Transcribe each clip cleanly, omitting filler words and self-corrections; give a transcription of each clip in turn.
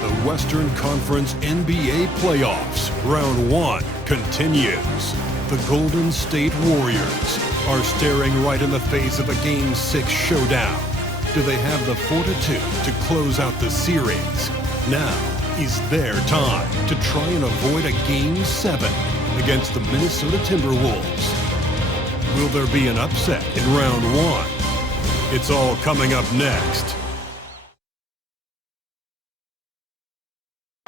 The Western Conference NBA Playoffs, Round 1 continues. The Golden State Warriors are staring right in the face of a Game 6 showdown. Do they have the fortitude to close out the series? Now is their time to try and avoid a Game 7 against the Minnesota Timberwolves. Will there be an upset in Round 1? It's all coming up next.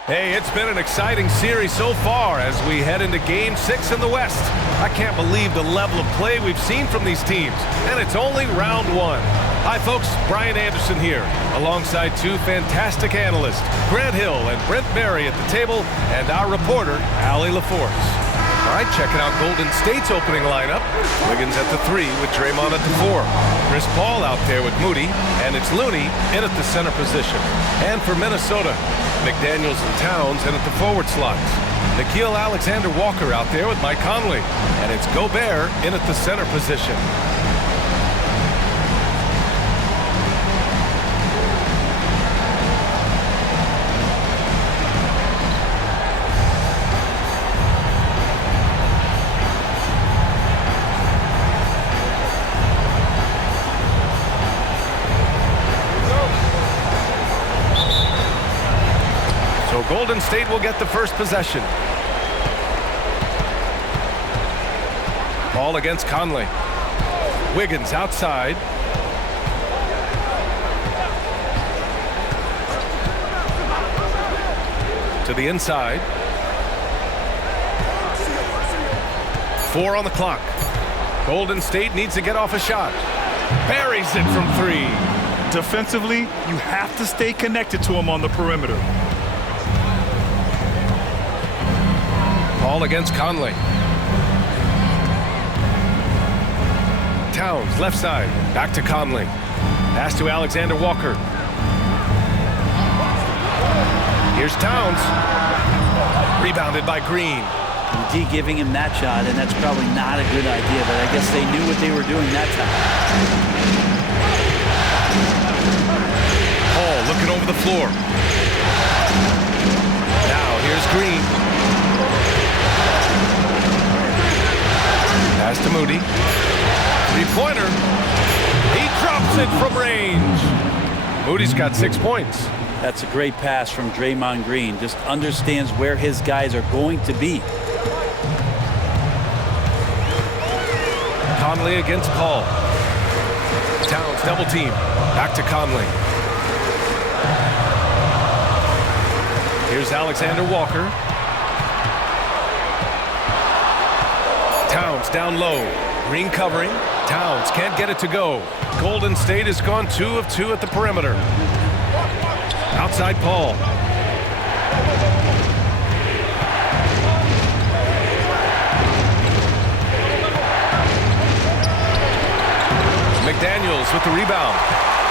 Hey, it's been an exciting series so far as we head into Game 6 in the West. I can't believe the level of play we've seen from these teams, and it's only Round 1. Hi, folks. Brian Anderson here, alongside two fantastic analysts, Grant Hill and Brent Berry at the table, and our reporter, Allie LaForce. All right, checking out Golden State's opening lineup. Wiggins at the 3 with Draymond at the 4. Chris Paul out there with Moody, and it's Looney in at the center position. And for Minnesota, McDaniels and Towns in at the forward slots. Nickeil Alexander-Walker out there with Mike Conley, and it's Gobert in at the center position. Golden State will get the first possession. Ball against Conley. Wiggins outside. To the inside. 4 on the clock. Golden State needs to get off a shot. Buries it from 3. Defensively, you have to stay connected to him on the perimeter. Ball against Conley. Towns, left side. Back to Conley. Pass to Alexander-Walker. Here's Towns. Rebounded by Green. D giving him that shot, and that's probably not a good idea, but I guess they knew what they were doing that time. Paul looking over the floor. Now here's Green. Pass to Moody. Three-pointer. He drops it from range. Moody's got 6 points. That's a great pass from Draymond Green. Just understands where his guys are going to be. Conley against Paul. Towns double team. Back to Conley. Here's Alexander-Walker. Towns down low. Green covering. Towns can't get it to go. Golden State has gone 2 of 2 at the perimeter. Outside Paul. McDaniels with the rebound.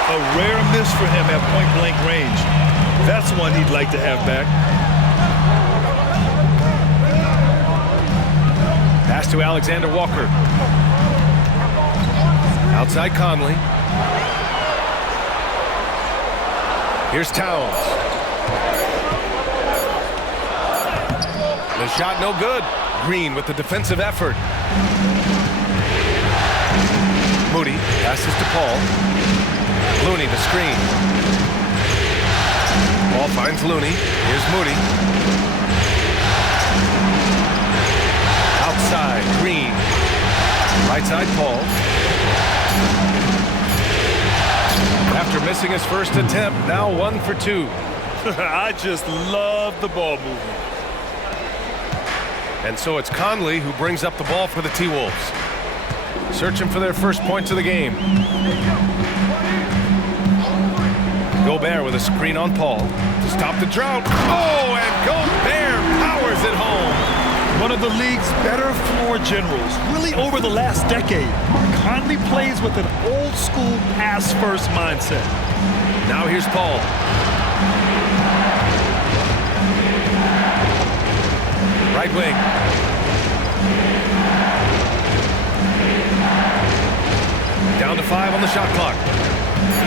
A rare miss for him at point-blank range. That's one he'd like to have back. Pass to Alexander-Walker. Outside Conley. Here's Towns. The shot no good. Green with the defensive effort. Moody passes to Paul. Looney the screen. Ball finds Looney. Here's Moody. Outside, Green. Right side, Paul. After missing his first attempt, now 1 for 2. I just love the ball movement. And so it's Conley who brings up the ball for the T-Wolves. Searching for their first points of the game. Gobert with a screen on Paul to stop the drought. Oh, and Gobert powers it home. One of the league's better floor generals, really over the last decade. Conley plays with an old-school pass-first mindset. Now here's Paul. Right wing. Down to 5 on the shot clock.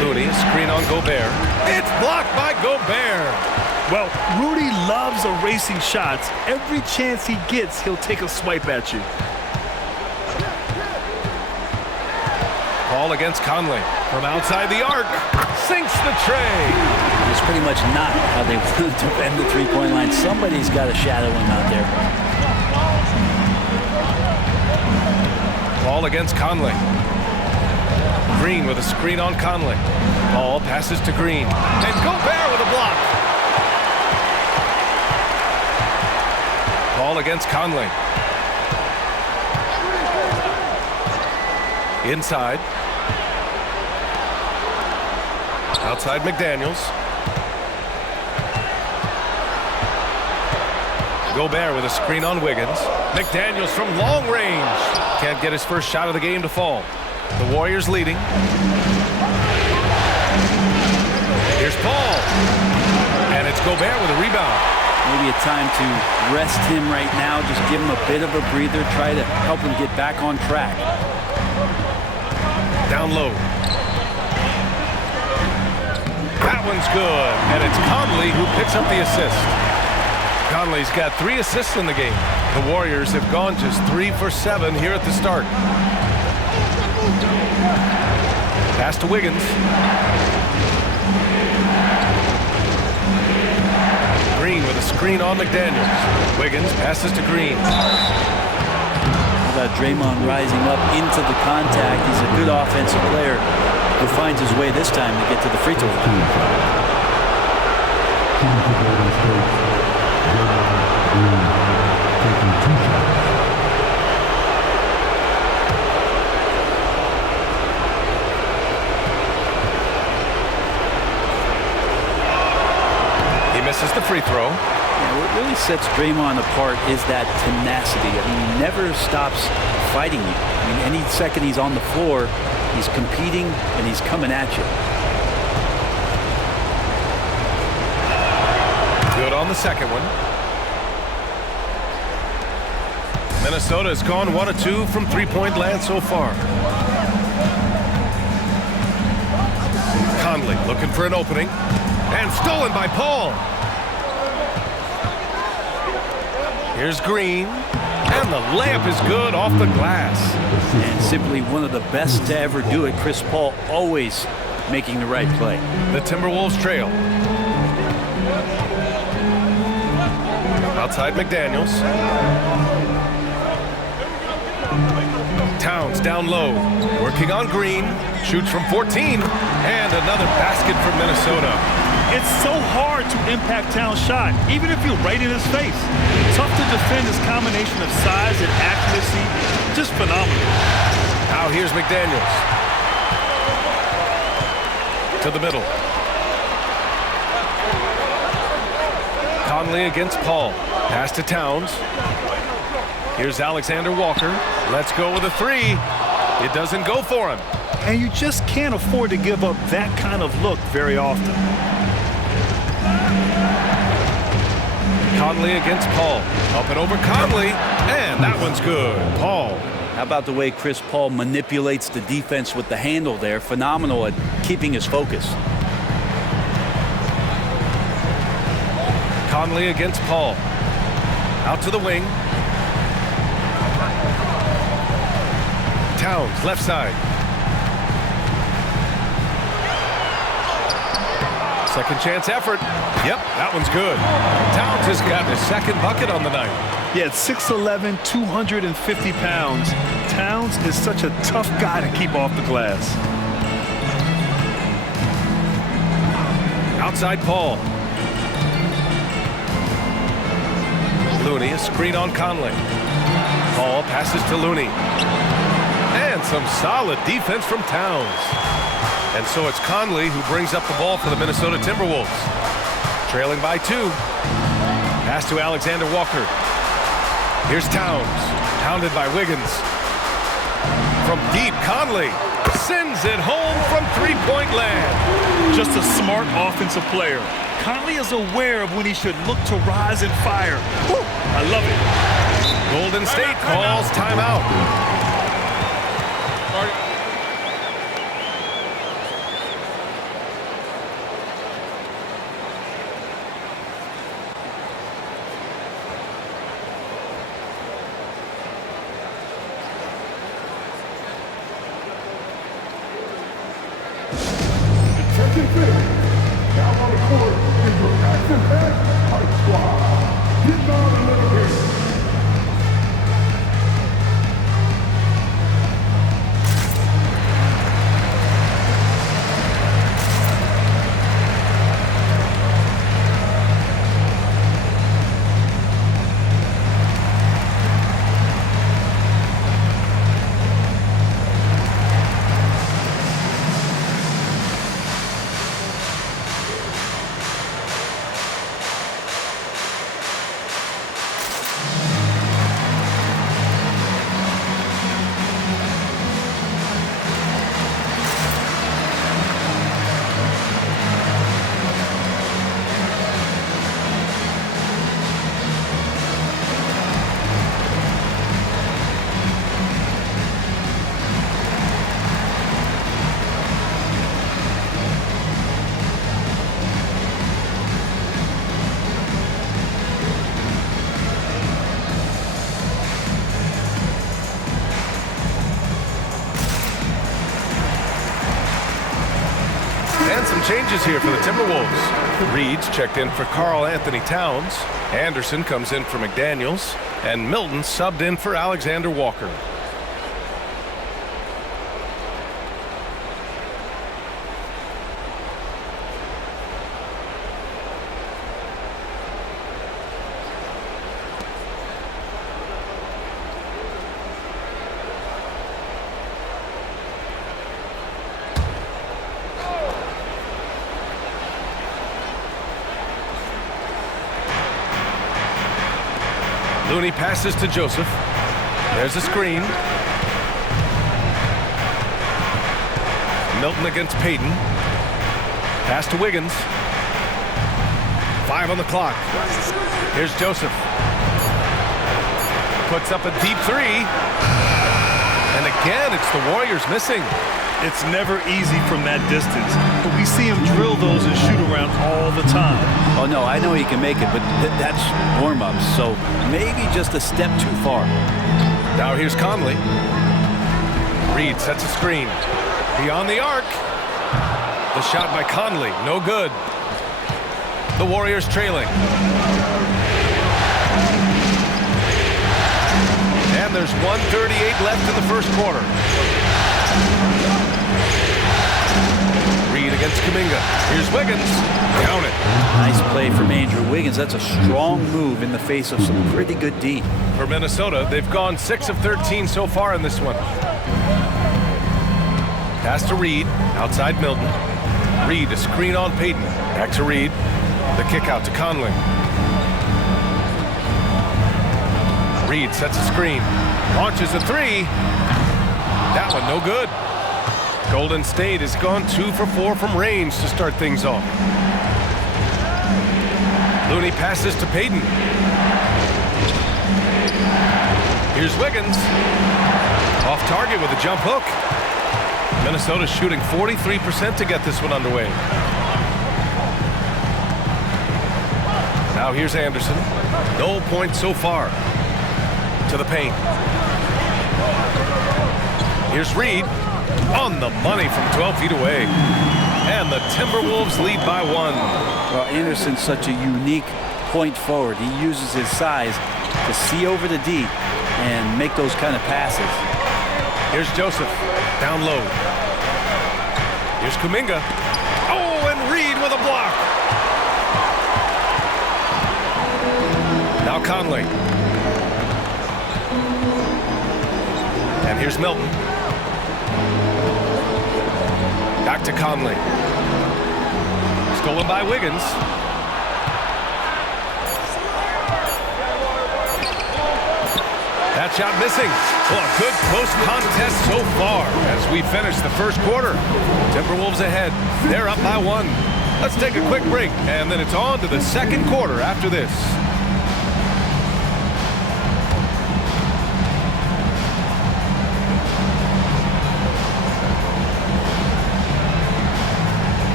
Looney, a screen on Gobert. It's blocked by Gobert. Well, Rudy loves erasing shots. Every chance he gets, he'll take a swipe at you. Paul against Conley. From outside the arc. Sinks the tray. It's pretty much not how they want to defend the three-point line. Somebody's got to shadow him out there. Paul against Conley. Green with a screen on Conley. Paul passes to Green. And Gobert with a block. Paul against Conley. Inside. Outside McDaniels. Gobert with a screen on Wiggins. McDaniels from long range. Can't get his first shot of the game to fall. The Warriors leading. Here's Paul. And it's Gobert with a rebound. Maybe a time to rest him right now. Just give him a bit of a breather. Try to help him get back on track. Down low. That one's good. And it's Conley who picks up the assist. Conley's got 3 assists in the game. The Warriors have gone just 3 for 7 here at the start. Pass to Wiggins. Green with a screen on McDaniels. Wiggins passes to Green. How about Draymond rising up into the contact? He's a good offensive player who finds his way this time to get to the free throw line. He misses the free throw. Yeah, what really sets Draymond apart is that tenacity. I mean, he never stops fighting you. I mean, any second he's on the floor, he's competing and he's coming at you. Good on the second one. Minnesota has gone 1 of 2 from three-point land so far. Conley looking for an opening. And stolen by Paul. Here's Green. And the layup is good off the glass. And simply one of the best to ever do it. Chris Paul always making the right play. The Timberwolves trail. Outside McDaniels. Towns down low. Working on Green. Shoots from 14. And another basket for Minnesota. It's so hard to impact Towns' shot, even if you're right in his face. Tough to defend his combination of size and accuracy. Just phenomenal. Now here's McDaniels. To the middle. Conley against Paul. Pass to Towns. Here's Alexander Walker. Let's go with a 3. It doesn't go for him. And you just can't afford to give up that kind of look very often. Conley against Paul. Up and over Conley. And that one's good. Paul. How about the way Chris Paul manipulates the defense with the handle there? Phenomenal at keeping his focus. Conley against Paul. Out to the wing. Towns, left side. Second chance effort. Yep, that one's good. Towns has got his second bucket on the night. Yeah, at 6'11", 250 pounds. Towns is such a tough guy to keep off the glass. Outside Paul. Looney, a screen on Conley. Paul passes to Looney. And some solid defense from Towns. And so it's Conley who brings up the ball for the Minnesota Timberwolves. Trailing by 2. Pass to Alexander Walker. Here's Towns. Pounded by Wiggins. From deep, Conley sends it home from three-point land. Just a smart offensive player. Conley is aware of when he should look to rise and fire. Woo, I love it. Golden State calls timeout. And some changes here for the Timberwolves. Reed's checked in for Karl Anthony Towns. Anderson comes in for McDaniels. And Milton subbed in for Alexander Walker. Looney passes to Joseph. There's a screen. Milton against Payton. Pass to Wiggins. 5 on the clock. Here's Joseph. Puts up a deep three. And again, it's the Warriors missing. It's never easy from that distance, but we see him drill those and shoot around all the time. Oh, no, I know he can make it, but that's warm-ups, so maybe just a step too far. Now here's Conley. Reed sets a screen. Beyond the arc. The shot by Conley, no good. The Warriors trailing. And there's 1:38 left in the first quarter. Reed against Kuminga. Here's Wiggins. Count it. Nice play from Andrew Wiggins. That's a strong move in the face of some pretty good D. For Minnesota, they've gone 6 of 13 so far in this one. Pass to Reed. Outside Milton. Reed, a screen on Payton. Back to Reed. The kick out to Conley. Reed sets a screen. Launches a three. That one no good. Golden State has gone 2 for 4 from range to start things off. Looney passes to Payton. Here's Wiggins. Off target with a jump hook. Minnesota shooting 43% to get this one underway. Now here's Anderson. No points so far. To the paint. Here's Reed. On the money from 12 feet away. And the Timberwolves lead by 1. Well, Anderson's such a unique point forward. He uses his size to see over the D and make those kind of passes. Here's Joseph. Down low. Here's Kuminga. Oh, and Reed with a block. Now Conley. And here's Milton. Back to Conley. Stolen by Wiggins. That shot missing. Well, a good close contest so far as we finish the first quarter. Timberwolves ahead. They're up by 1. Let's take a quick break, and then it's on to the second quarter after this.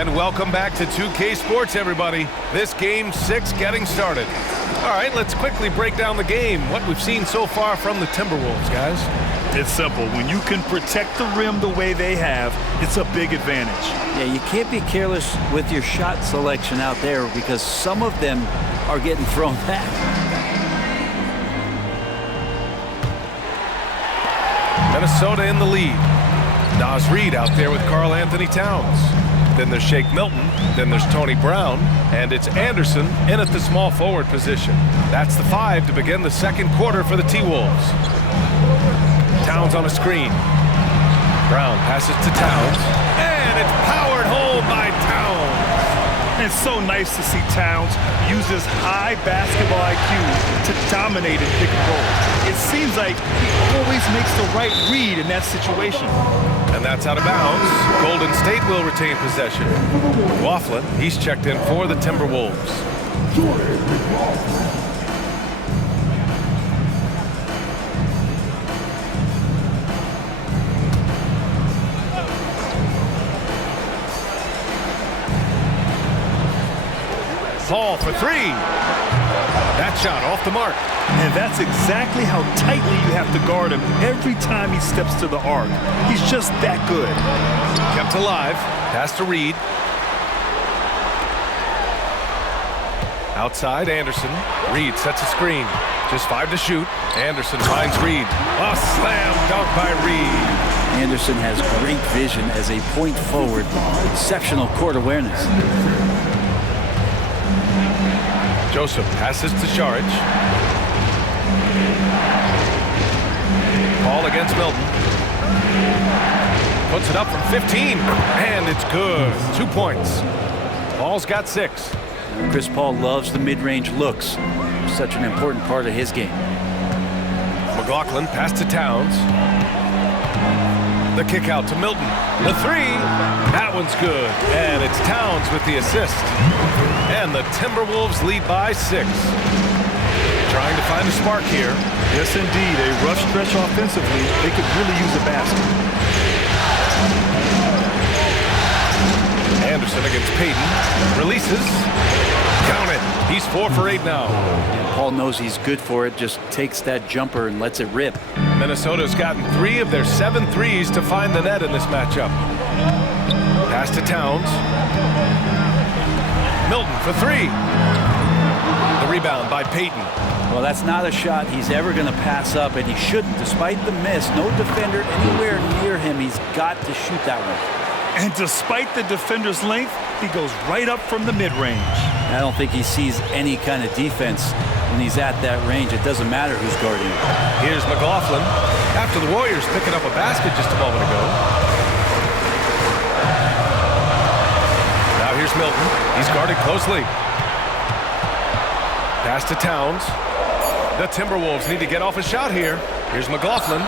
And welcome back to 2K Sports, everybody. This game 6 getting started. All right, let's quickly break down the game. What we've seen so far from the Timberwolves, guys. It's simple. When you can protect the rim the way they have, it's a big advantage. Yeah, you can't be careless with your shot selection out there because some of them are getting thrown back. Minnesota in the lead. Naz Reid out there with Karl Anthony Towns. Then there's Shake Milton. Then there's Tony Brown. And it's Anderson in at the small forward position. That's the 5 to begin the second quarter for the T-Wolves. Towns on a screen. Brown passes to Towns. And it's powered home by Towns. It's so nice to see Towns use his high basketball IQ to dominate in pick and roll. It seems like he always makes the right read in that situation. And that's out of bounds. Golden State will retain possession. McLaughlin, he's checked in for the Timberwolves. Paul for 3. That shot off the mark. And that's exactly how tightly you have to guard him every time he steps to the arc. He's just that good. Kept alive. Pass to Reid. Outside, Anderson. Reid sets a screen. Just 5 to shoot. Anderson finds Reid. A slam dunk by Reid. Anderson has great vision as a point forward. Exceptional court awareness. Joseph passes to Saric. Ball against Milton. Puts it up from 15, and it's good. 2 points. Paul's got 6. Chris Paul loves the mid-range looks. Such an important part of his game. McLaughlin pass to Towns. The kick out to Milton. The 3. That one's good. And it's Towns with the assist. And the Timberwolves lead by 6. Trying to find a spark here. Yes, indeed. A rough stretch offensively. They could really use a basket. Anderson against Payton. Releases. Count it. He's 4 for 8 now. And Paul knows he's good for it. Just takes that jumper and lets it rip. Minnesota's gotten 3 of their 7 threes to find the net in this matchup. Pass to Towns. Milton for 3. The rebound by Payton. Well, that's not a shot he's ever going to pass up, and he shouldn't. Despite the miss, no defender anywhere near him. He's got to shoot that one. And despite the defender's length, he goes right up from the mid-range. I don't think he sees any kind of defense when he's at that range. It doesn't matter who's guarding him. Here's McLaughlin. After the Warriors picking up a basket just a moment ago. Now here's Milton. He's guarded closely. Pass to Towns. The Timberwolves need to get off a shot here. Here's McLaughlin.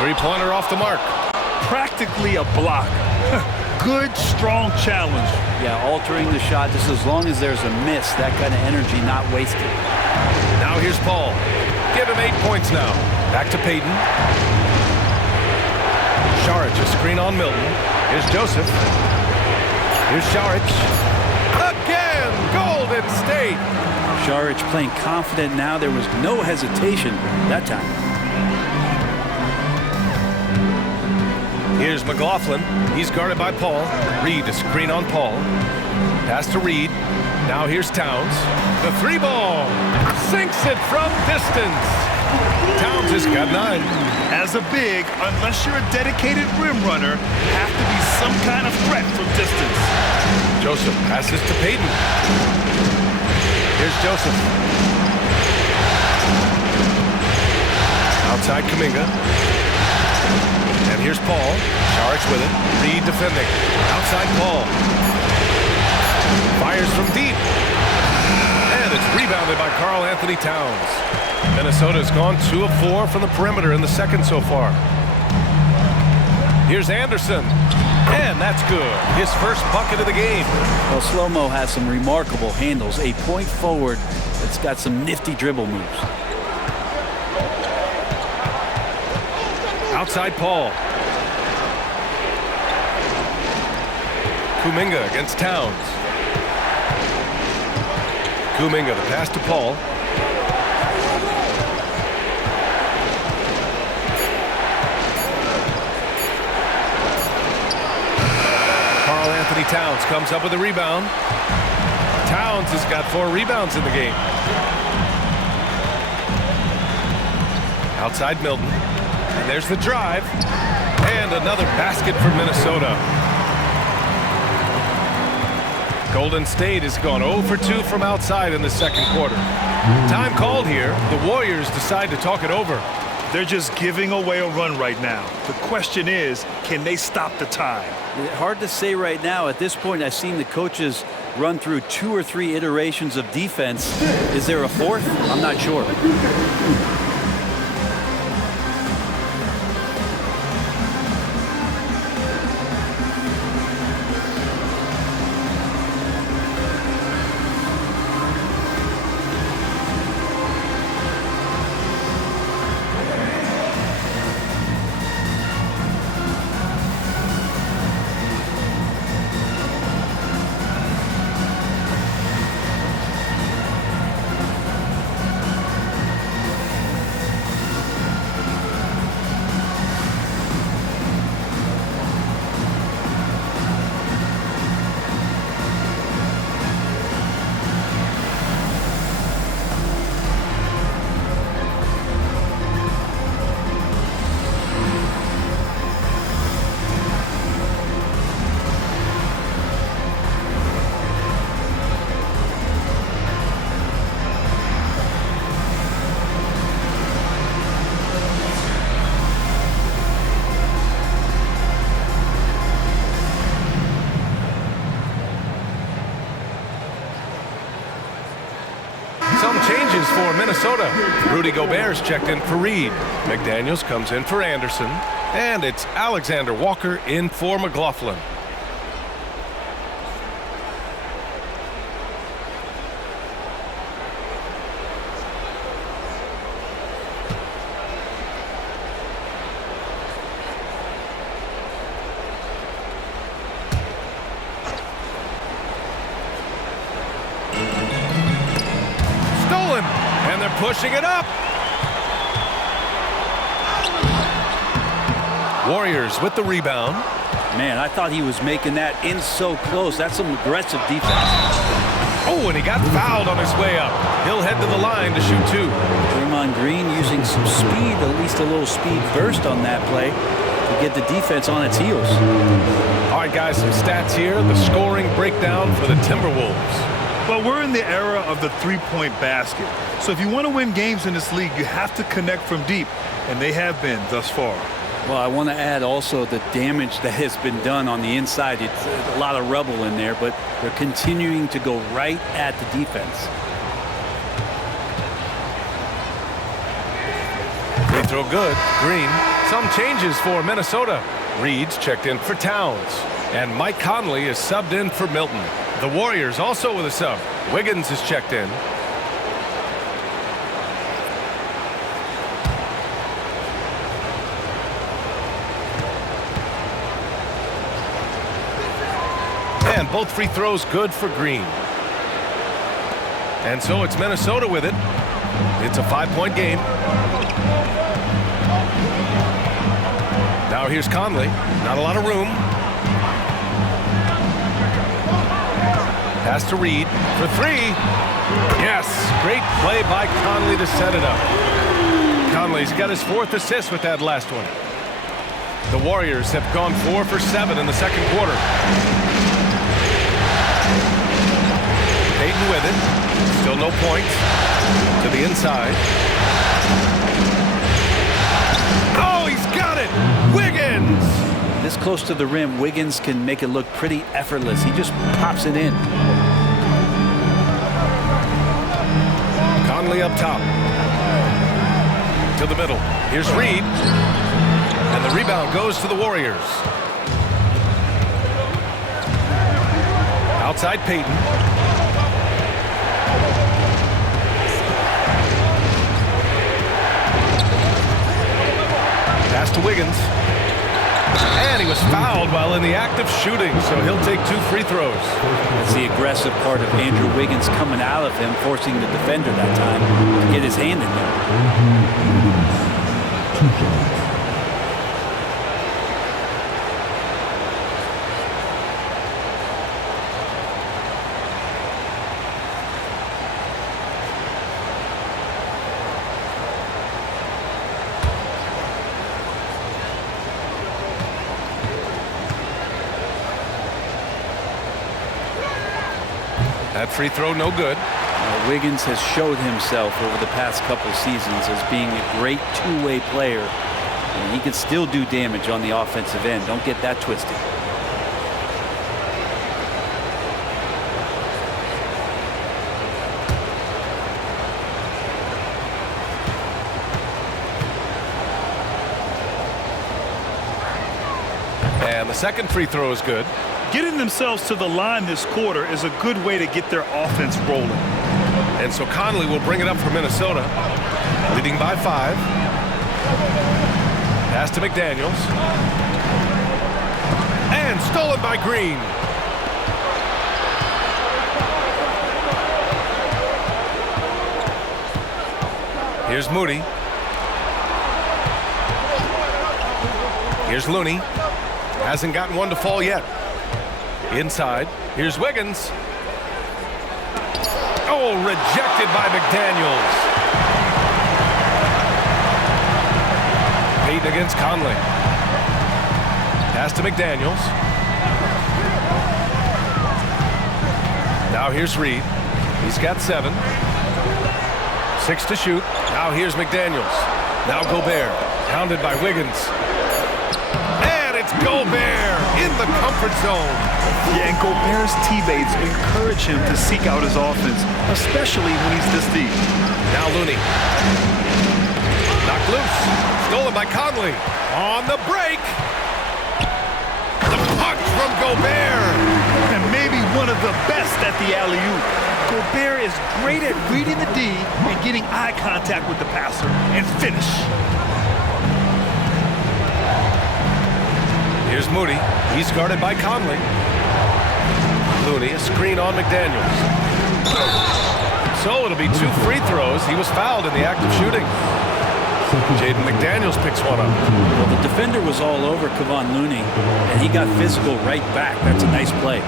3-pointer off the mark. Practically a block. Good, strong challenge. Yeah, altering the shot just as long as there's a miss. That kind of energy not wasted. Now here's Paul. Give him 8 points now. Back to Payton. Saric, a screen on Milton. Here's Joseph. Here's Saric. Again, Golden State. Saric playing confident now. There was no hesitation that time. Here's McLaughlin. He's guarded by Paul. Reid, a screen on Paul. Pass to Reid. Now here's Towns. The 3-ball. Sinks it from distance. Towns has got 9. As a big, unless you're a dedicated rim runner, have to be some kind of threat from distance. Joseph passes to Payton. Here's Joseph. Outside Kuminga. And here's Paul. Saric with it. Reid defending. Outside Paul. Fires from deep. And it's rebounded by Karl Anthony Towns. Minnesota's gone 2 of 4 from the perimeter in the second so far. Here's Anderson. And that's good. His first bucket of the game. Well, Slow-Mo has some remarkable handles. A point forward that's got some nifty dribble moves. Outside Paul. Kuminga against Towns. Kuminga, the pass to Paul. Anthony Towns comes up with a rebound. Towns has got 4 rebounds in the game. Outside Milton. And there's the drive. And another basket for Minnesota. Golden State has gone 0 for 2 from outside in the second quarter. Time called here. The Warriors decide to talk it over. They're just giving away a run right now. The question is, can they stop the time? Hard to say right now. At this point, I've seen the coaches run through 2 or 3 iterations of defense. Is there a fourth? I'm not sure. Some changes for Minnesota. Rudy Gobert's checked in for Reed. McDaniels comes in for Anderson. And it's Alexander Walker in for McLaughlin. And they're pushing it up. Warriors with the rebound. Man, I thought he was making that in so close. That's some aggressive defense. Oh, and he got fouled on his way up. He'll head to the line to shoot 2. Draymond Green using some speed, at least a little speed burst on that play to get the defense on its heels. All right, guys, some stats here. The scoring breakdown for the Timberwolves. Well, we're in the era of the three-point basket. So if you want to win games in this league, you have to connect from deep, and they have been thus far. Well, I want to add also the damage that has been done on the inside. It's a lot of rubble in there, but they're continuing to go right at the defense. Free throw good. Green. Some changes for Minnesota. Reed's checked in for Towns. And Mike Conley is subbed in for Milton. The Warriors also with a sub. Wiggins is checked in. And both free throws good for Green. And so it's Minnesota with it. It's a 5-point game. Now here's Conley. Not a lot of room. Pass to Reed for 3. Yes, great play by Conley to set it up. Conley's got his 4th assist with that last one. The Warriors have gone 4 for 7 in the second quarter. Payton with it. Still no points. To the inside. Oh, he's got it! Wiggins! This close to the rim, Wiggins can make it look pretty effortless. He just pops it in. Conley up top. To the middle. Here's Reed. And the rebound goes to the Warriors. Outside Payton. Pass to Wiggins. And he was fouled Caldwell in the act of shooting, so he'll take 2 free throws. That's the aggressive part of Andrew Wiggins coming out of him, forcing the defender that time to get his hand in there. That free throw, no good. Wiggins has showed himself over the past couple seasons as being a great two-way player. And he can still do damage on the offensive end. Don't get that twisted. And the second free throw is good. Getting themselves to the line this quarter is a good way to get their offense rolling. And so Conley will bring it up for Minnesota, leading by 5. Pass to McDaniels. And stolen by Green. Here's Moody. Here's Looney. Hasn't gotten one to fall yet. Inside, here's Wiggins. Oh, rejected by McDaniels. Payton against Conley. Pass to McDaniels. Now here's Reed. He's got 7. 6 to shoot. Now here's McDaniels. Now Gobert, pounded by Wiggins. And it's Gobert in the comfort zone. Yeah, and Gobert's teammates encourage him to seek out his offense, especially when he's this deep. Now Looney. Knocked loose. Stolen by Conley. On the break. The punch from Gobert. And maybe one of the best at the alley-oop. Gobert is great at reading the D and getting eye contact with the passer and finish. Here's Moody. He's guarded by Conley. Looney, a screen on McDaniels. So it'll be 2 free throws. He was fouled in the act of shooting. Jaden McDaniels picks one up. Well, the defender was all over Kevon Looney, and he got physical right back. That's a nice play.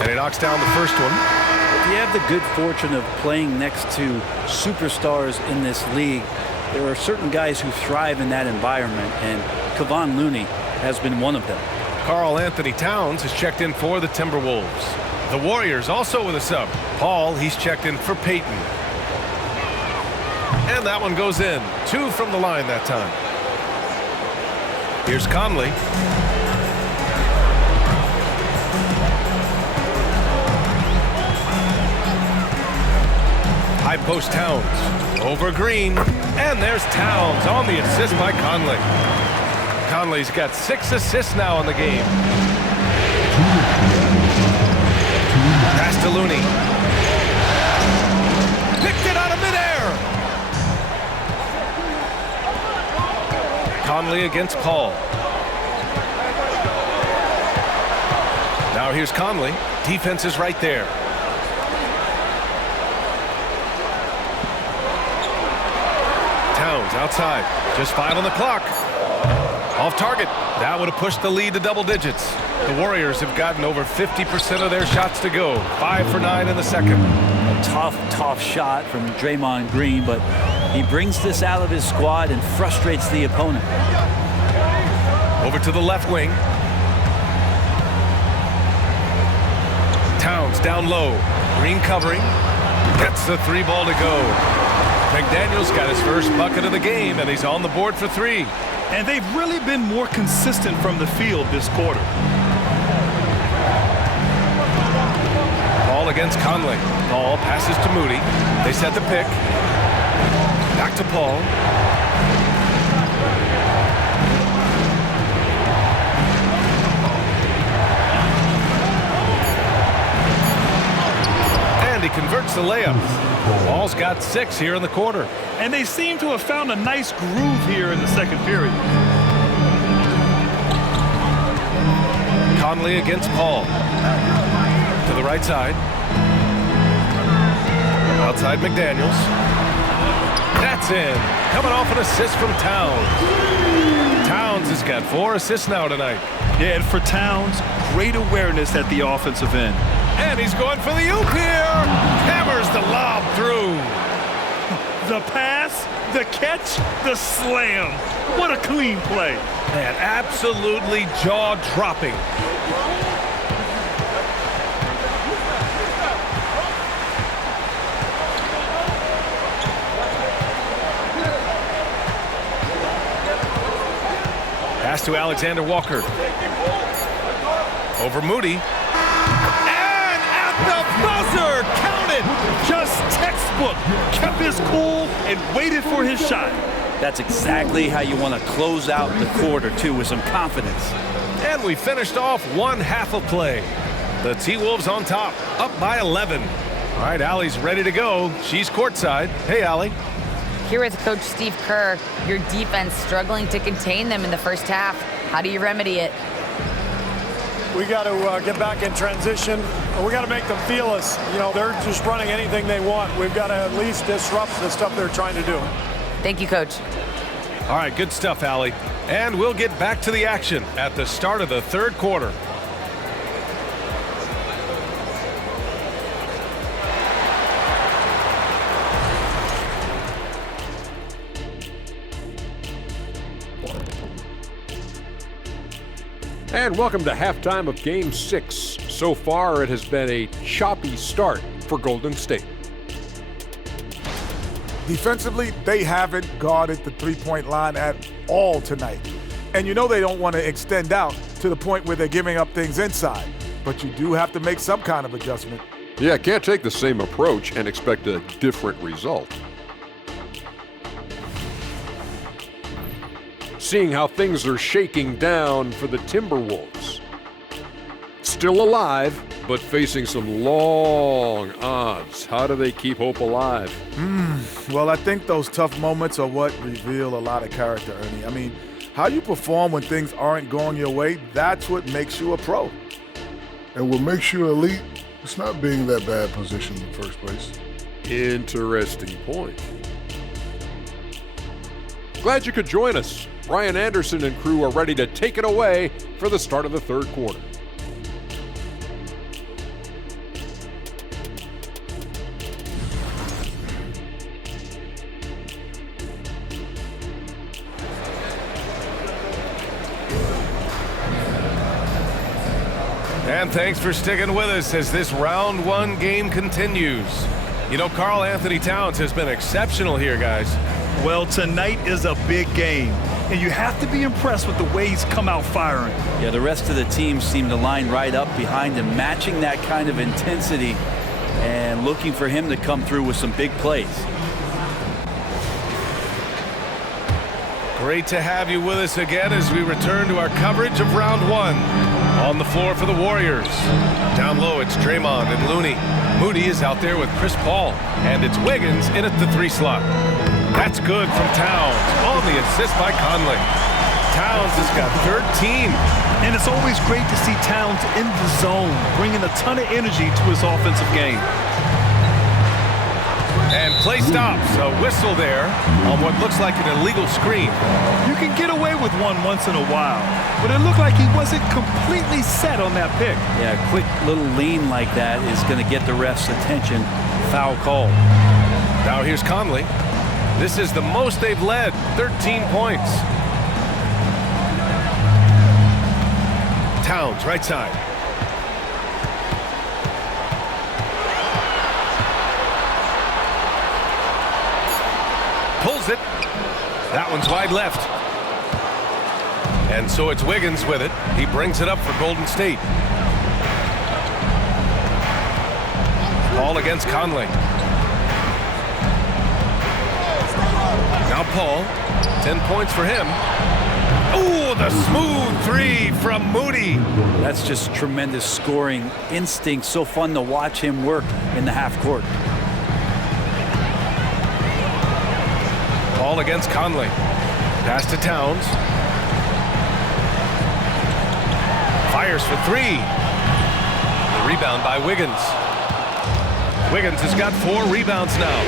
And he knocks down the first one. If you have the good fortune of playing next to superstars in this league, there are certain guys who thrive in that environment, and Kevon Looney has been one of them. Karl Anthony Towns has checked in for the Timberwolves. The Warriors also with a sub. Paul, he's checked in for Payton. And that one goes in. 2 from the line that time. Here's Conley. High post Towns. Over Green. And there's Towns on the assist by Conley. Conley's got 6 assists now in the game. Pass to Looney. Picked it out of midair. Conley against Paul. Now here's Conley. Defense is right there. Towns outside. Just 5 on the clock. Off target. That would have pushed the lead to double digits. The Warriors have gotten over 50% of their shots to go. 5 for 9 in the second. A tough shot from Draymond Green, but he brings this out of his squad and frustrates the opponent. Over to the left wing. Towns down low. Green covering. Gets the 3 ball to go. McDaniels got his first bucket of the game, and he's on the board for 3. And they've really been more consistent from the field this quarter. Paul against Conley. Paul passes to Moody. They set the pick. Back to Paul. And he converts the layup. Paul's got 6 here in the quarter. And they seem to have found a nice groove here in the second period. Conley against Paul. To the right side. Outside McDaniels. That's in. Coming off an assist from Towns. Towns has got 4 assists now tonight. Yeah, and for Towns, great awareness at the offensive end. And he's going for the oop here. Hammers the lob through. The pass, the catch, the slam. What a clean play. Man, absolutely jaw-dropping. Pass to Alexander Walker. Over Moody. And at the buzzer, counted. Just textbook. Kept his cool and waited for his shot. That's exactly how you want to close out the quarter, too, with some confidence. And we finished off one half of play. The T-Wolves on top, up by 11. All right, Allie's ready to go. She's courtside. Hey, Allie. Here with Coach Steve Kerr, your defense struggling to contain them in the first half. How do you remedy it? We got to get back in transition. We got to make them feel us. You know, they're just running anything they want. We've got to at least disrupt the stuff they're trying to do. Thank you, Coach. All right, good stuff, Allie. And we'll get back to the action at the start of the third quarter. And welcome to halftime of Game 6. So far, it has been a choppy start for Golden State. Defensively, they haven't guarded the three-point line at all tonight. And you know they don't want to extend out to the point where they're giving up things inside. But you do have to make some kind of adjustment. Yeah, can't take the same approach and expect a different result. Seeing how things are shaking down for the Timberwolves. Still alive, but facing some long odds. How do they keep hope alive? Well, I think those tough moments are what reveal a lot of character, Ernie. I mean, how you perform when things aren't going your way, that's what makes you a pro. And what makes you elite, it's not being that bad position in the first place. Interesting point. Glad you could join us. Brian Anderson and crew are ready to take it away for the start of the third quarter. And thanks for sticking with us as this round one game continues. You know, Karl Anthony Towns has been exceptional here, guys. Well, tonight is a big game, and you have to be impressed with the way he's come out firing. Yeah, the rest of the team seem to line right up behind him, matching that kind of intensity and looking for him to come through with some big plays. Great to have you with us again as we return to our coverage of round one. On the floor for the Warriors. Down low, it's Draymond and Looney. Moody is out there with Chris Paul, and it's Wiggins in at the 3 slot. That's good from Towns on the assist by Conley. Towns has got 13. And it's always great to see Towns in the zone, bringing a ton of energy to his offensive game. And play stops. A whistle there on what looks like an illegal screen. You can get away with one once in a while, but it looked like he wasn't completely set on that pick. Yeah, a quick little lean like that is going to get the ref's attention. Foul call. Now here's Conley. This is the most they've led, 13 points. Towns, right side. Pulls it. That one's wide left. And so it's Wiggins with it. He brings it up for Golden State. Ball against Conley. Now Paul, 10 points for him. Ooh, the smooth three from Moody. That's just tremendous scoring instinct. So fun to watch him work in the half court. Paul against Conley. Pass to Towns. Fires for three. The rebound by Wiggins. Wiggins has got 4 rebounds now.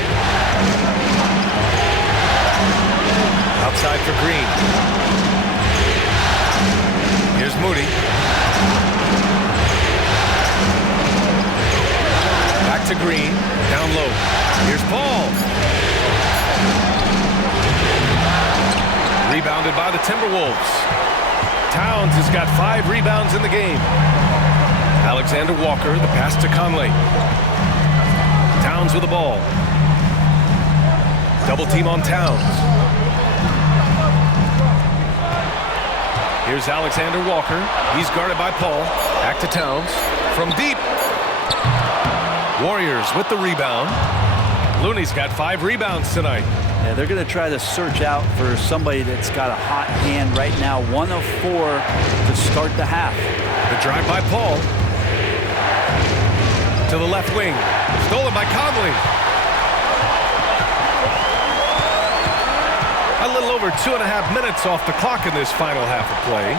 Outside for Green. Here's Moody. Back to Green. Down low. Here's Paul. Rebounded by the Timberwolves. Towns has got 5 rebounds in the game. Alexander Walker, the pass to Conley. Towns with the ball. Double team on Towns. Here's Alexander Walker. He's guarded by Paul. Back to Towns. From deep. Warriors with the rebound. Looney's got 5 rebounds tonight. Yeah, they're going to try to search out for somebody that's got a hot hand right now. 1 of 4 to start the half. The drive by Paul. To the left wing. Stolen by Conley. A little over 2.5 minutes off the clock in this final half of play.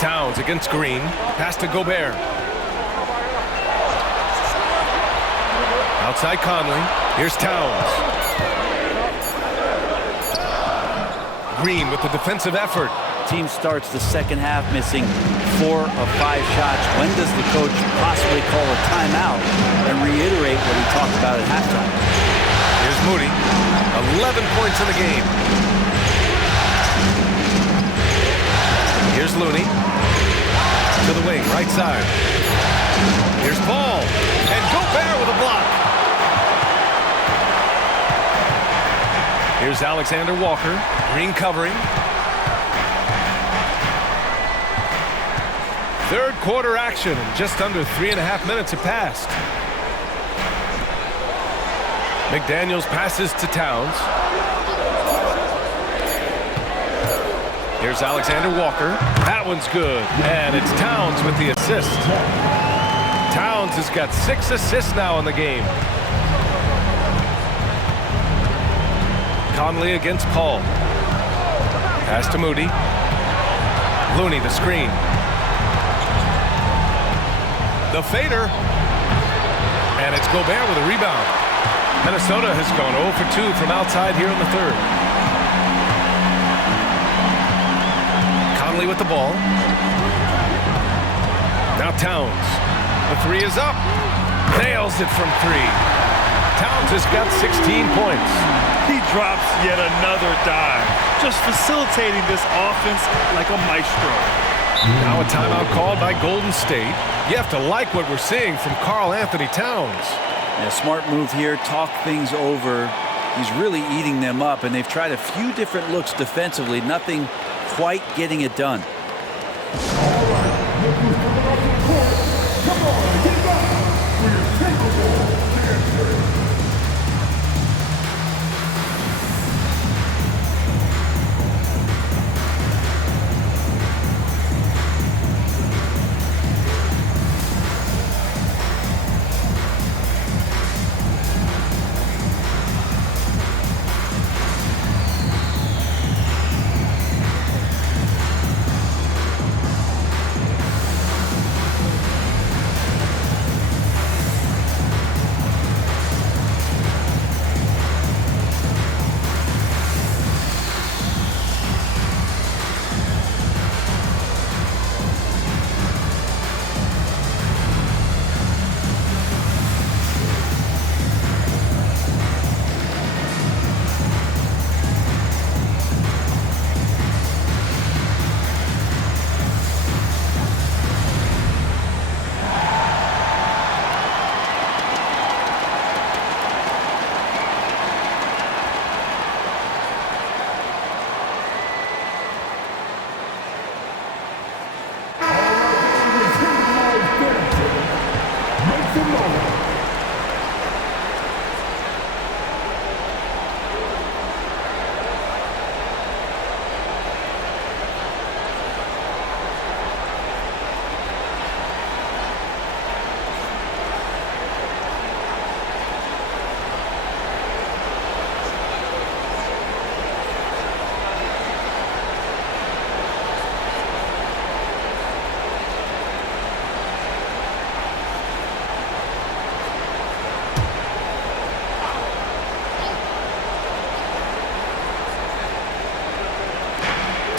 Towns against Green. Pass to Gobert. Outside Conley. Here's Towns. Green with the defensive effort. Team starts the second half missing 4 of 5 shots. When does the coach possibly call a timeout and reiterate what he talked about at halftime? Here's Moody. 11 points in the game. Here's Looney. To the wing, right side. Here's Paul. And Gobert with a block. Here's Alexander Walker. Green covering. Third quarter action. Just under 3.5 minutes have passed. McDaniels passes to Towns. Here's Alexander Walker. That one's good. And it's Towns with the assist. Towns has got 6 assists now in the game. Conley against Paul. Pass to Moody. Looney the screen. The fader. And it's Gobert with a rebound. Minnesota has gone 0 for 2 from outside here in the third. Conley with the ball. Now Towns. The 3 is up. Nails it from 3. Towns has got 16 points. He drops yet another dime, just facilitating this offense like a maestro. Now a timeout called by Golden State. You have to like what we're seeing from Karl Anthony Towns. Yeah, smart move here, talk things over. He's really eating them up, and they've tried a few different looks defensively. Nothing quite getting it done.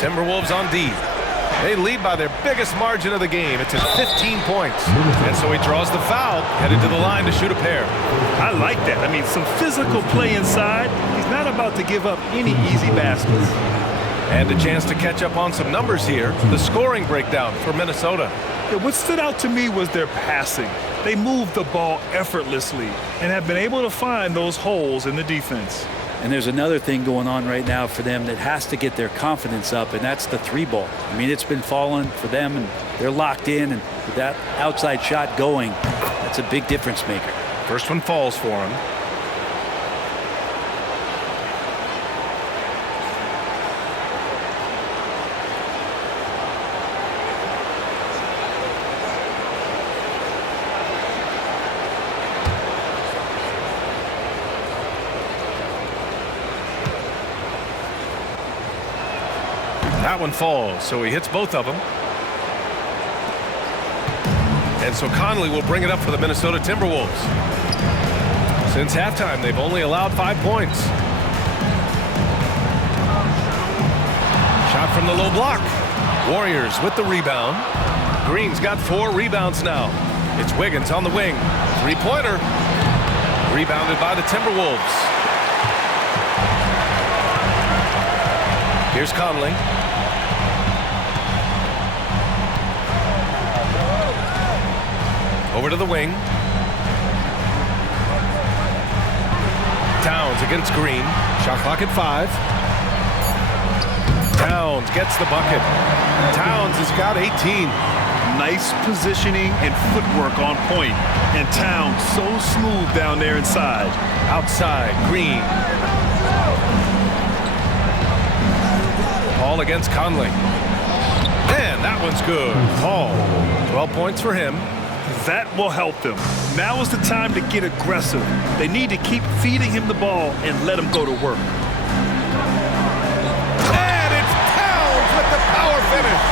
Timberwolves on D. They lead by their biggest margin of the game. It's at 15 points. And so he draws the foul, headed to the line to shoot a pair. I like that. I mean, some physical play inside. He's not about to give up any easy baskets. And a chance to catch up on some numbers here. The scoring breakdown for Minnesota. Yeah, what stood out to me was their passing. They moved the ball effortlessly and have been able to find those holes in the defense. And there's another thing going on right now for them that has to get their confidence up, and that's the three ball. I mean, it's been falling for them, and they're locked in, and with that outside shot going, that's a big difference maker. First one falls for him. That one falls, so he hits both of them. And so Conley will bring it up for the Minnesota Timberwolves. Since halftime, they've only allowed 5 points. Shot from the low block. Warriors with the rebound. Green's got 4 rebounds now. It's Wiggins on the wing. Three-pointer. Rebounded by the Timberwolves. Here's Conley. Over to the wing. Towns against Green. Shot clock at 5. Towns gets the bucket. Towns has got 18. Nice positioning and footwork on point. And Towns so smooth down there inside. Outside, Green. Paul against Conley. And that one's good. Paul, 12 points for him. That will help them. Now is the time to get aggressive. They need to keep feeding him the ball and let him go to work. And it's Towns with the power finish.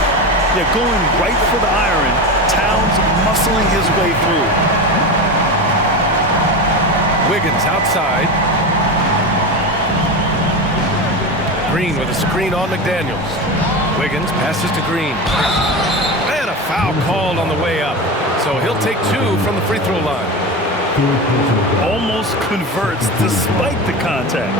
They're going right for the iron. Towns muscling his way through. Wiggins outside. Green with a screen on McDaniels. Wiggins passes to Green. And a foul called on the way up. So he'll take 2 from the free throw line. Almost converts despite the contact.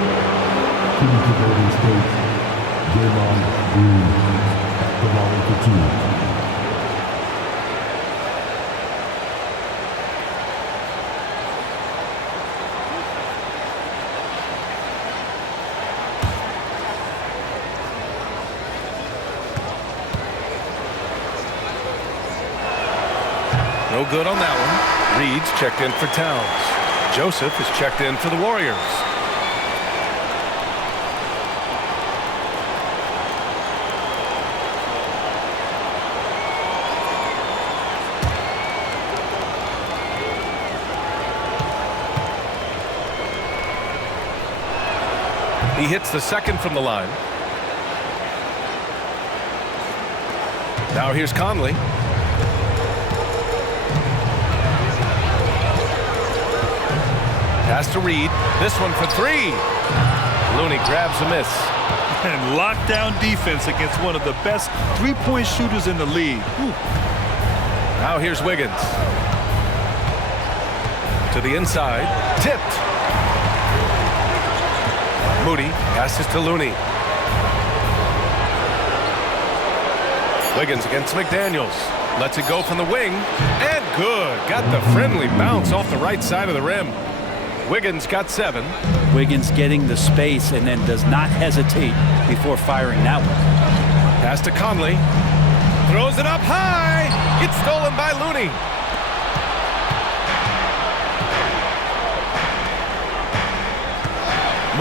No good on that one. Reed's checked in for Towns. Joseph is checked in for the Warriors. He hits the second from the line. Now here's Conley. Pass to Reed. This one for 3. Looney grabs a miss. And lockdown defense against one of the best three-point shooters in the league. Ooh. Now here's Wiggins. To the inside. Tipped. Moody passes to Looney. Wiggins against McDaniels. Lets it go from the wing. And good. Got the friendly bounce off the right side of the rim. Wiggins got 7. Wiggins getting the space and then does not hesitate before firing that one. Pass to Conley. Throws it up high. It's stolen by Looney.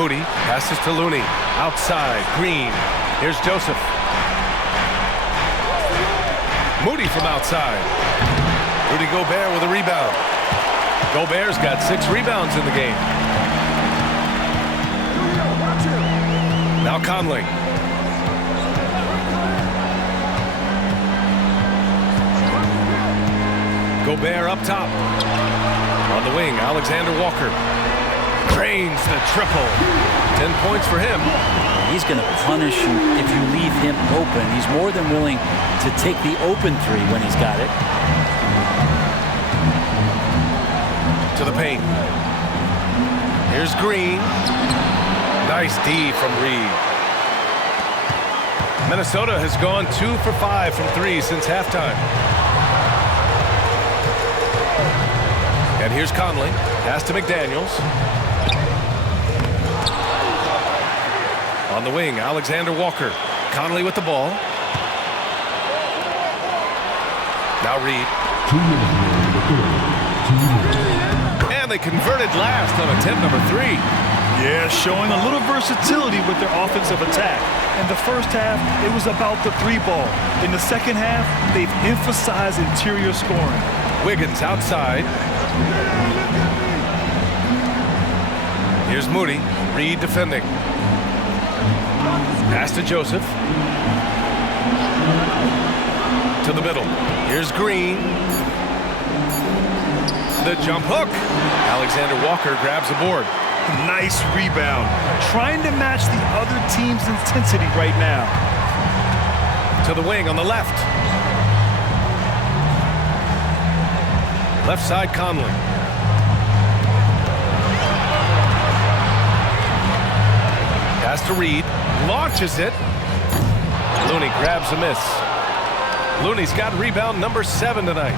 Moody passes to Looney. Outside, Green. Here's Joseph. Moody from outside. Rudy Gobert with a rebound. Gobert's got 6 rebounds in the game. Now Conley. Gobert up top. On the wing, Alexander Walker. Drains the triple. 10 points for him. He's going to punish you if you leave him open. He's more than willing to take the open three when he's got it. To the paint. Here's Green. Nice D from Reed. Minnesota has gone 2 for 5 from 3 since halftime. And here's Conley. Pass to McDaniels. On the wing, Alexander Walker. Conley with the ball. Now Reed. And they converted last on attempt number 3. Yeah, showing a little versatility with their offensive attack. In the first half, it was about the 3-ball. In the second half, they've emphasized interior scoring. Wiggins outside. Here's Moody. Reed defending. Pass to Joseph. To the middle. Here's Green. The jump hook. Alexander Walker grabs the board. Nice rebound. Trying to match the other team's intensity right now. To the wing on the left. Left side Conley. Pass to Reed. Launches it. Looney grabs a miss. Looney's got rebound number 7 tonight.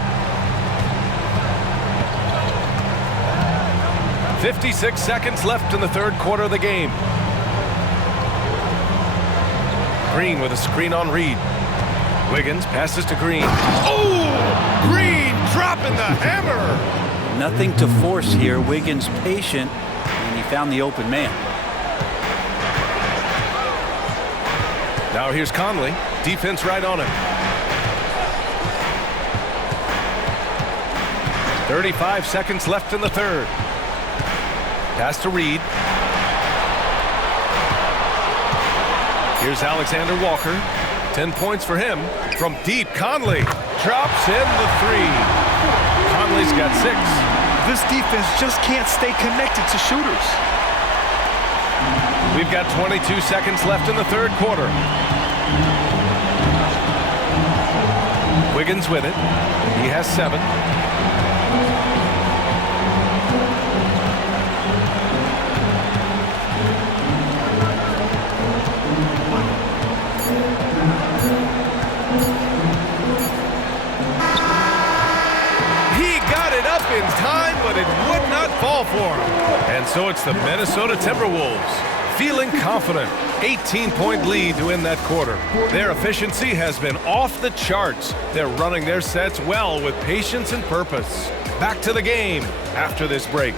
56 seconds left in the third quarter of the game. Green with a screen on Reed. Wiggins passes to Green. Oh! Green dropping the hammer! Nothing to force here. Wiggins patient, and he found the open man. Now here's Conley. Defense right on him. 35 seconds left in the third. Pass to Reed. Here's Alexander Walker. 10 points for him. From deep, Conley drops in the 3. Conley's got 6. This defense just can't stay connected to shooters. We've got 22 seconds left in the third quarter. Wiggins with it. He has 7. In time, but it would not fall for him. And so it's the Minnesota Timberwolves feeling confident. 18-point lead to win that quarter. Their efficiency has been off the charts. They're running their sets well with patience and purpose. Back to the game after this break.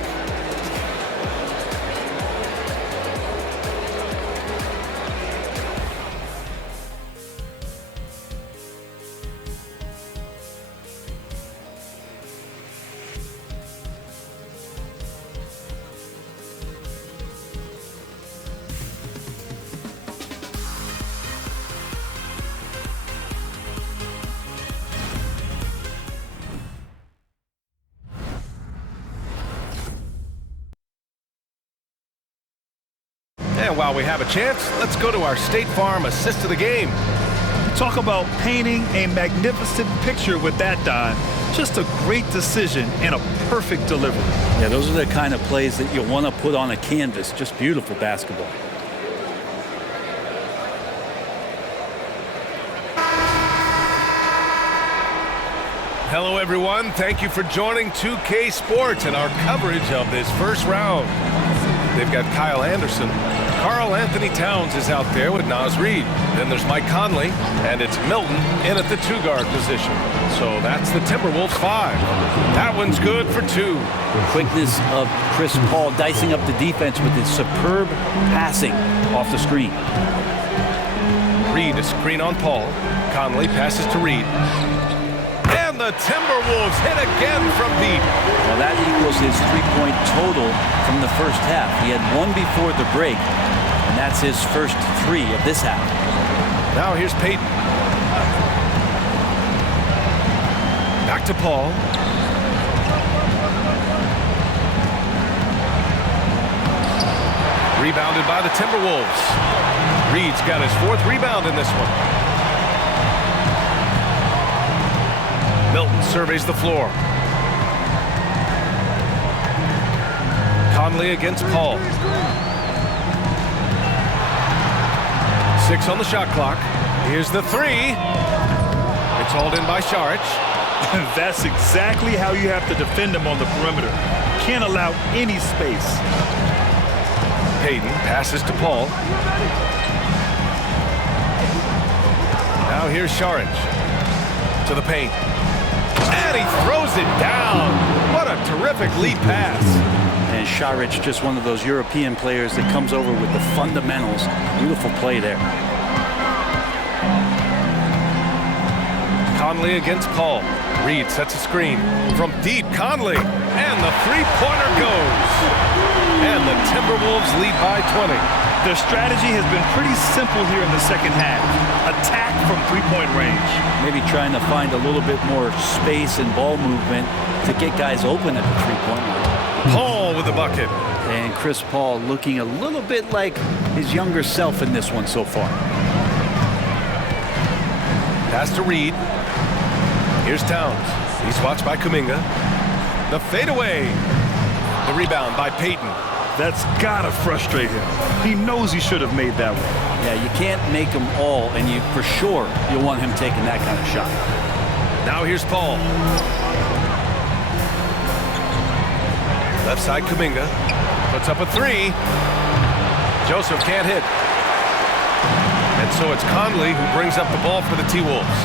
And while we have a chance, let's go to our State Farm assist of the game. Talk about painting a magnificent picture with that dime. Just a great decision and a perfect delivery. Yeah, those are the kind of plays that you want to put on a canvas. Just beautiful basketball. Hello, everyone. Thank you for joining 2K Sports and our coverage of this first round. They've got Kyle Anderson. Karl Anthony Towns is out there with Naz Reid. Then there's Mike Conley, and it's Milton in at the 2-guard position. So that's the Timberwolves 5. That one's good for 2. Quickness of Chris Paul dicing up the defense with his superb passing off the screen. Reid, a screen on Paul. Conley passes to Reid. And the Timberwolves hit again from deep. Well, that equals his 3-point total from the first half. He had 1 before the break, and that's his first 3 of this half. Now here's Payton. Back to Paul. Rebounded by the Timberwolves. Reed's got his 4th rebound in this one. Milton surveys the floor. Conley against Paul. 6 on the shot clock. Here's the 3. It's hauled in by Saric. That's exactly how you have to defend him on the perimeter. Can't allow any space. Payton passes to Paul. Now here's Saric to the paint. And he throws it down. What a terrific lead pass. And Saric, just one of those European players that comes over with the fundamentals. Beautiful play there. Conley against Paul. Reed sets a screen from deep. Conley, and the 3-pointer goes. And the Timberwolves lead by 20. Their strategy has been pretty simple here in the second half. Attack from 3-point range. Maybe trying to find a little bit more space and ball movement to get guys open at the 3-point line. Paul with the bucket. And Chris Paul looking a little bit like his younger self in this one so far. Pass to Reed. Here's Towns. He's watched by Kuminga. The fadeaway. The rebound by Payton. That's gotta frustrate him. He knows he should have made that one. Yeah, you can't make them all, and you for sure you'll want him taking that kind of shot. Now here's Paul. Left side Kuminga. Puts up a 3. Joseph can't hit. And so it's Conley who brings up the ball for the T-Wolves.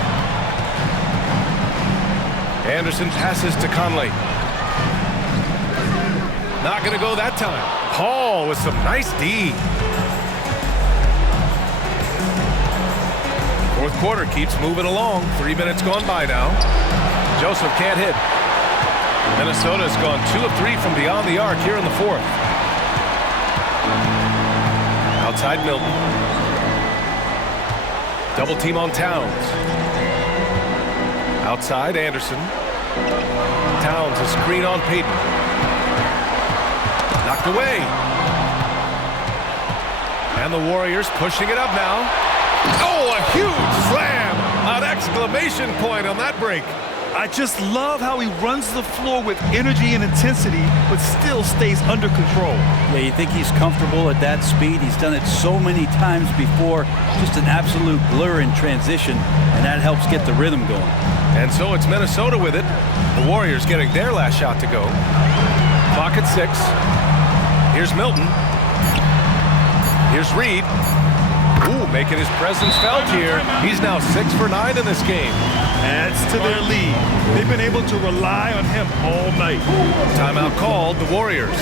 Anderson passes to Conley. Not going to go that time. Paul with some nice D. 4th quarter keeps moving along. 3 minutes gone by now. Joseph can't hit. Minnesota's gone 2 of 3 from beyond the arc here in the 4th. Outside Milton. Double team on Towns. Outside Anderson. Towns a screen on Payton. Knocked away. And the Warriors pushing it up now. Oh, a huge slam! An exclamation point on that break. I just love how he runs the floor with energy and intensity, but still stays under control. Yeah, you think he's comfortable at that speed. He's done it so many times before. Just an absolute blur in transition, and that helps get the rhythm going. And so it's Minnesota with it. The Warriors getting their last shot to go. Clock at 6. Here's Milton. Here's Reed. Ooh, making his presence felt here. He's now 6 for 9 in this game. Adds to their lead. They've been able to rely on him all night. Timeout called, the Warriors.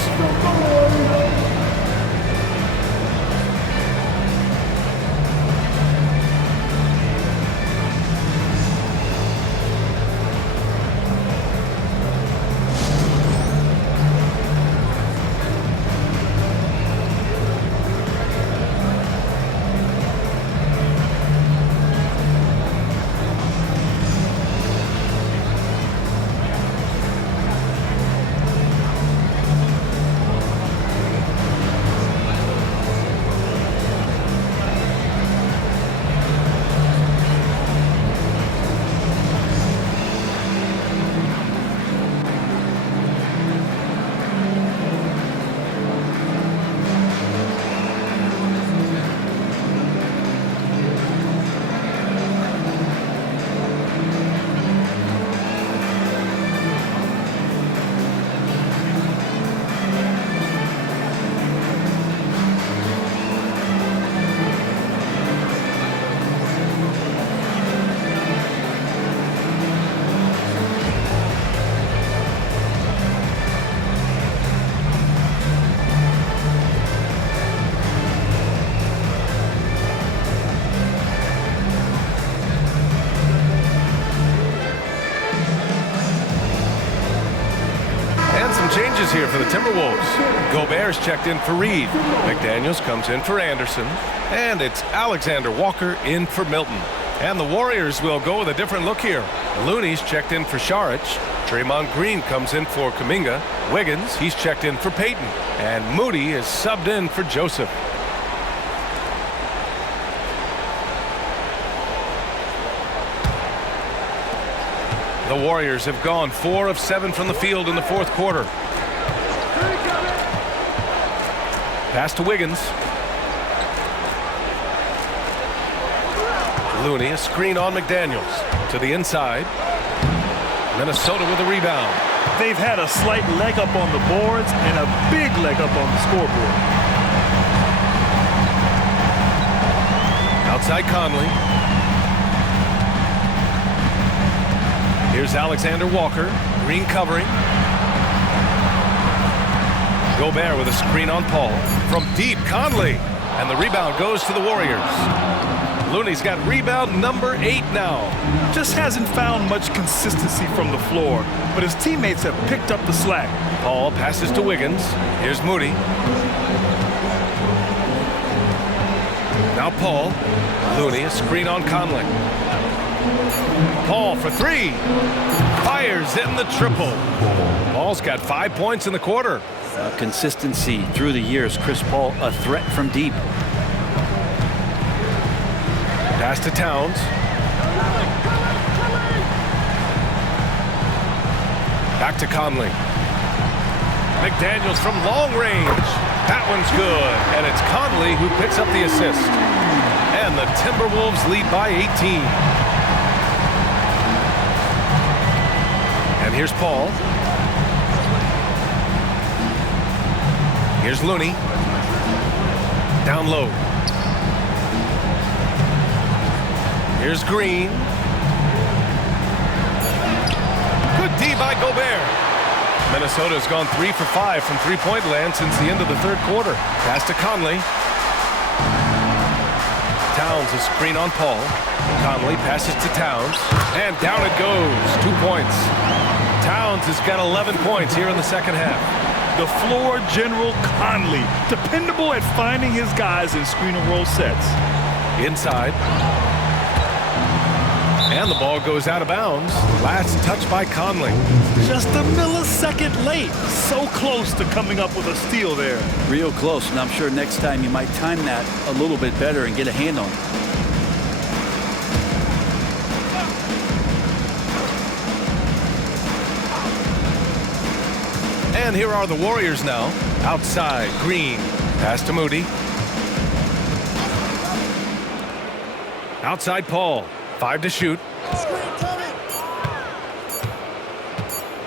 Changes here for the Timberwolves. Gobert's checked in for Reed. McDaniels comes in for Anderson. And it's Alexander Walker in for Milton. And the Warriors will go with a different look here. Looney's checked in for Saric. Draymond Green comes in for Kuminga. Wiggins, he's checked in for Payton. And Moody is subbed in for Joseph. The Warriors have gone 4 of 7 from the field in the fourth quarter. Pass to Wiggins. Looney, a screen on McDaniels. To the inside. Minnesota with a rebound. They've had a slight leg up on the boards and a big leg up on the scoreboard. Outside Conley. Here's Alexander Walker. Green covering. Gobert with a screen on Paul. From deep, Conley. And the rebound goes to the Warriors. Looney's got rebound number 8 now. Just hasn't found much consistency from the floor, but his teammates have picked up the slack. Paul passes to Wiggins. Here's Moody. Now Paul. Looney, a screen on Conley. Paul for 3. Fires in the triple. Paul's got 5 points in the quarter. Consistency through the years. Chris Paul, a threat from deep. Pass to Towns. Back to Conley. McDaniels from long range. That one's good. And it's Conley who picks up the assist. And the Timberwolves lead by 18. And here's Paul. Here's Looney. Down low. Here's Green. Good D by Gobert. Minnesota's gone 3 for 5 from three-point land since the end of the third quarter. Pass to Conley. Towns a screen on Paul. Conley passes to Towns. And down it goes. 2 points. Towns has got 11 points here in the second half. The floor general Conley, dependable at finding his guys in screen and roll sets. Inside. And the ball goes out of bounds. Last touch by Conley. Just a millisecond late. So close to coming up with a steal there. Real close, and I'm sure next time you might time that a little bit better and get a hand on it. And here are the Warriors now. Outside, Green. Pass to Moody. Outside, Paul. 5 to shoot.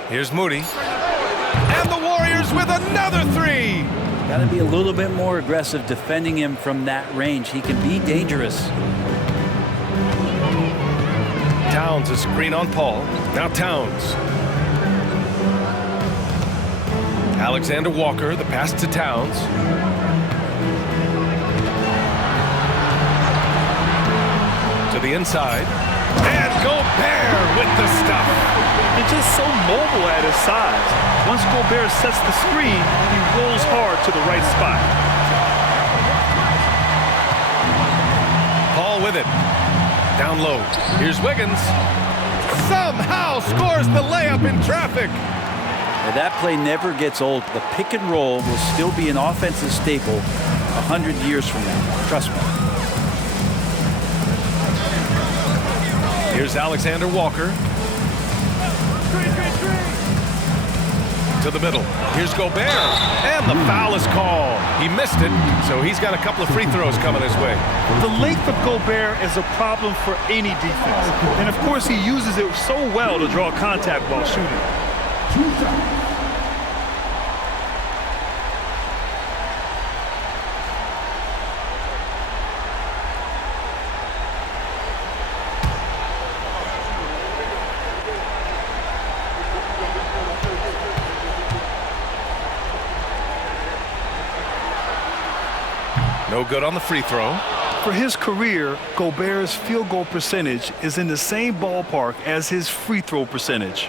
Here's Moody. And the Warriors with another 3. Got to be a little bit more aggressive defending him from that range. He can be dangerous. Towns a screen on Paul. Now Towns. Alexander Walker, the pass to Towns. To the inside. And Gobert with the stuff. He's just so mobile at his size. Once Gobert sets the screen, he rolls hard to the right spot. Paul with it. Down low. Here's Wiggins. Somehow scores the layup in traffic. And that play never gets old. The pick and roll will still be an offensive staple 100 years from now. Trust me. Here's Alexander Walker. To the middle. Here's Gobert. And the foul is called. He missed it, so he's got a couple of free throws coming his way. The length of Gobert is a problem for any defense. And of course, he uses it so well to draw contact while shooting. No good on the free throw. For his career, Gobert's field goal percentage is in the same ballpark as his free throw percentage.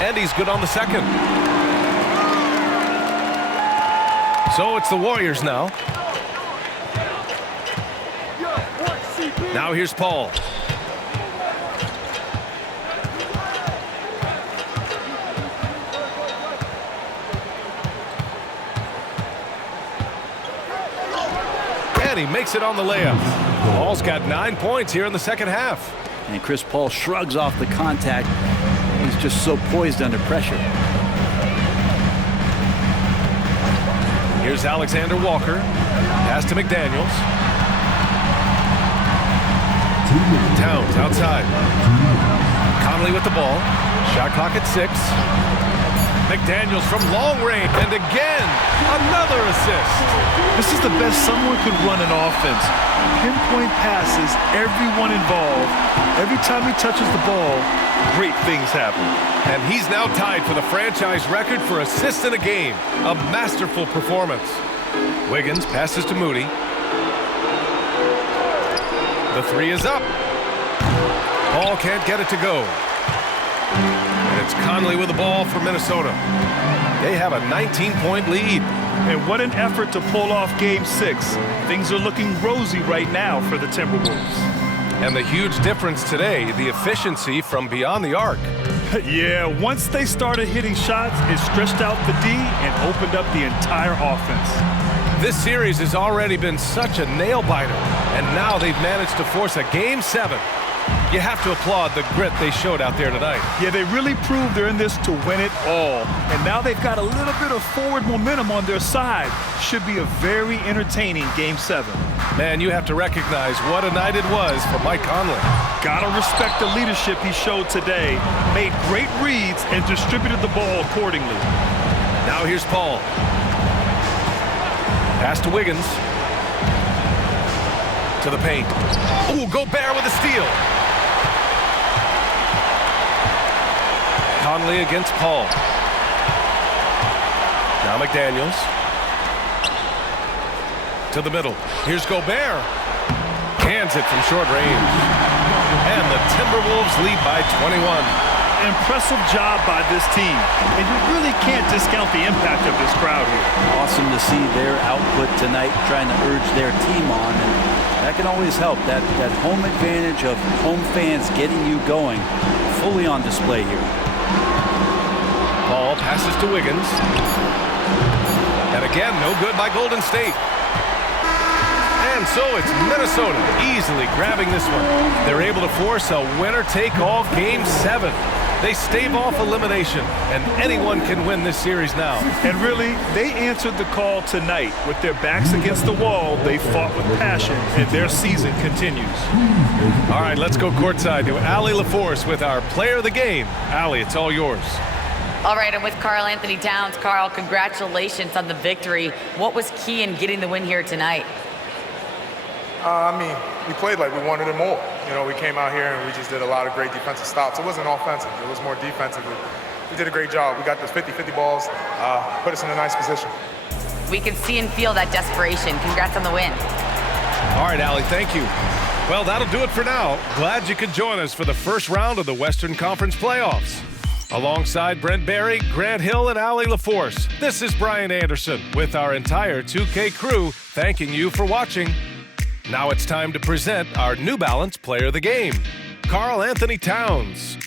And he's good on the second. So it's the Warriors now. CP. Now here's Paul. And he makes it on the layup. Paul's got 9 points here in the second half. And Chris Paul shrugs off the contact. He's just so poised under pressure. Here's Alexander Walker. Pass to McDaniels. Towns outside. Conley with the ball. Shot clock at 6. McDaniels from long range. And again, another assist. This is the best someone could run an offense. Pinpoint passes, everyone involved. Every time he touches the ball, great things happen. And he's now tied for the franchise record for assists in a game. A masterful performance. Wiggins passes to Moody. The 3 is up. Ball can't get it to go. And it's Conley with the ball for Minnesota. They have a 19-point lead. And what an effort to pull off Game 6. Things are looking rosy right now for the Timberwolves. And the huge difference today, the efficiency from beyond the arc. Yeah, once they started hitting shots, it stretched out the D and opened up the entire offense. This series has already been such a nail-biter, and now they've managed to force a Game 7. You have to applaud the grit they showed out there tonight. Yeah, they really proved they're in this to win it all. And now they've got a little bit of forward momentum on their side. Should be a very entertaining Game 7. Man, you have to recognize what a night it was for Mike Conley. Gotta respect the leadership he showed today. Made great reads and distributed the ball accordingly. Now here's Paul. Pass to Wiggins. To the paint. Ooh, Gobert with a steal. Conley against Paul. Now McDaniels. To the middle. Here's Gobert. Cans it from short range. And the Timberwolves lead by 21. Impressive job by this team. And you really can't discount the impact of this crowd here. Awesome to see their output tonight, trying to urge their team on. And that can always help. That home advantage of home fans getting you going, fully on display here. Ball passes to Wiggins. And again, no good by Golden State. And so it's Minnesota easily grabbing this one. They're able to force a winner-take-all Game 7. They stave off elimination, and anyone can win this series now. And really, they answered the call tonight. With their backs against the wall, they fought with passion, and their season continues. All right, let's go courtside to Allie LaForce with our player of the game. Allie, it's all yours. All right, I'm with Karl Anthony Towns. Karl, congratulations on the victory. What was key in getting the win here tonight? We played like we wanted it more. You know, we came out here and we just did a lot of great defensive stops. It wasn't offensive. It was more defensive. We did a great job. We got those 50-50 balls, put us in a nice position. We can see and feel that desperation. Congrats on the win. All right, Allie, thank you. Well, that'll do it for now. Glad you could join us for the first round of the Western Conference playoffs. Alongside Brent Barry, Grant Hill, and Allie LaForce, this is Brian Anderson with our entire 2K crew thanking you for watching. Now it's time to present our New Balance Player of the Game, Karl Anthony Towns.